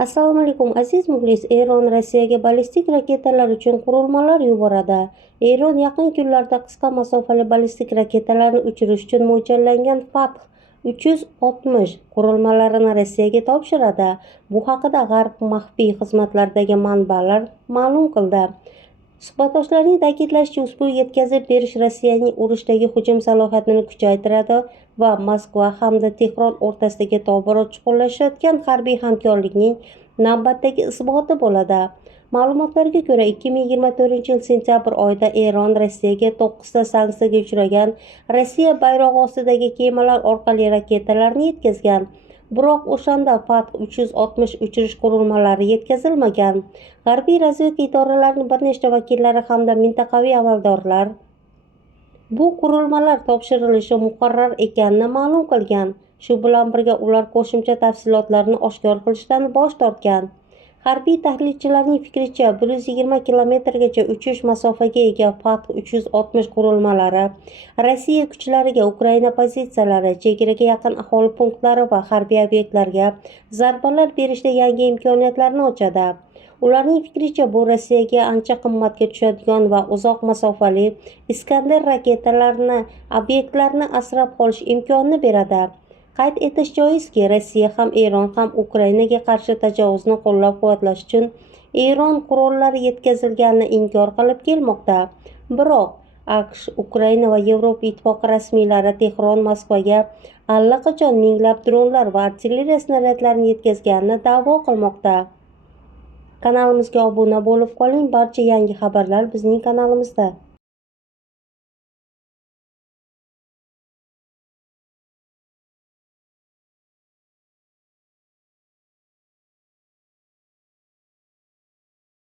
Assalomu alaykum aziz muxlis. Eron Rossiyaga ballistik raketalar uchun qurilmalar yuboradi. Eron yaqin kunlarda qisqa masofali ballistik raketalarni uchirish uchun mo'ljallangan Fath 360 qurilmalarini Rossiyaga topshiradi. Bu haqida G'arb maxfiy xizmatlaridagi manbalar ma'lum qildi. Suhbatdoshlarning ta'kidlashicha, ushbu yetkazib berish Rossiyaning urushdagi hujum salohiyatini kuchaytiradi va Moskva hamda Tehron o'rtasidagi tobora chuqurlashayotgan harbiy hamkorlikning navbatdagi isboti bo'ladi. Ma'lumotlarga ko'ra, 2024-yil sentyabr oyida Eron Rossiyaga 9 ta sanksiyaga uchragan Rossiya bayrog'i ostidagi kemalar orqali raketalarni yetkazgan. Biroq o'shanda Fath 360 uchirish qurilmalari yetkazilmagan. G'arbiy razvedka idoralarining bir nechta vakillari hamda mintaqaviy amaldorlar bu qurilmalar topshirilishi muqarrar ekanini ma'lum qilgan. Shu bilan birga ular qo'shimcha tafsilotlarni oshkor qilishdan bosh tortgan. Harbiy tahlilchilarning fikricha, 120 kilometrgacha uchish masofaga ega Fath 360 qurilmalari Rossiya kuchlariga Ukraina pozitsiyalari, chegaraga yaqin aholi punktlari va harbiy obyektlarga zarbalar berishda yangi imkoniyatlarni ochadi. Ularning fikricha, bu Rossiyaga ancha qimmatga tushadigan va uzoq masofali Iskander raketalarini, obyektlarni asrab qolish imkonini beradi. Qayd etish joizki, Rossiya ham Eron ham Ukrainaga qarshi tajovuzni qo'llab-quvvatlash uchun Eron qurollari yetkazilganini inkor qilib kelmoqda. Biroq AQSh, Ukraina va Yevropa Ittifoqi rasmiylari Tehron Moskvaga allaqachon minglab dronlar va artilleriya snaryadlarini yetkazganini da'vo qilmoqda. Kanalimizga obuna bo'lib qoling. Barcha yangi xabarlar bizning kanalimizda.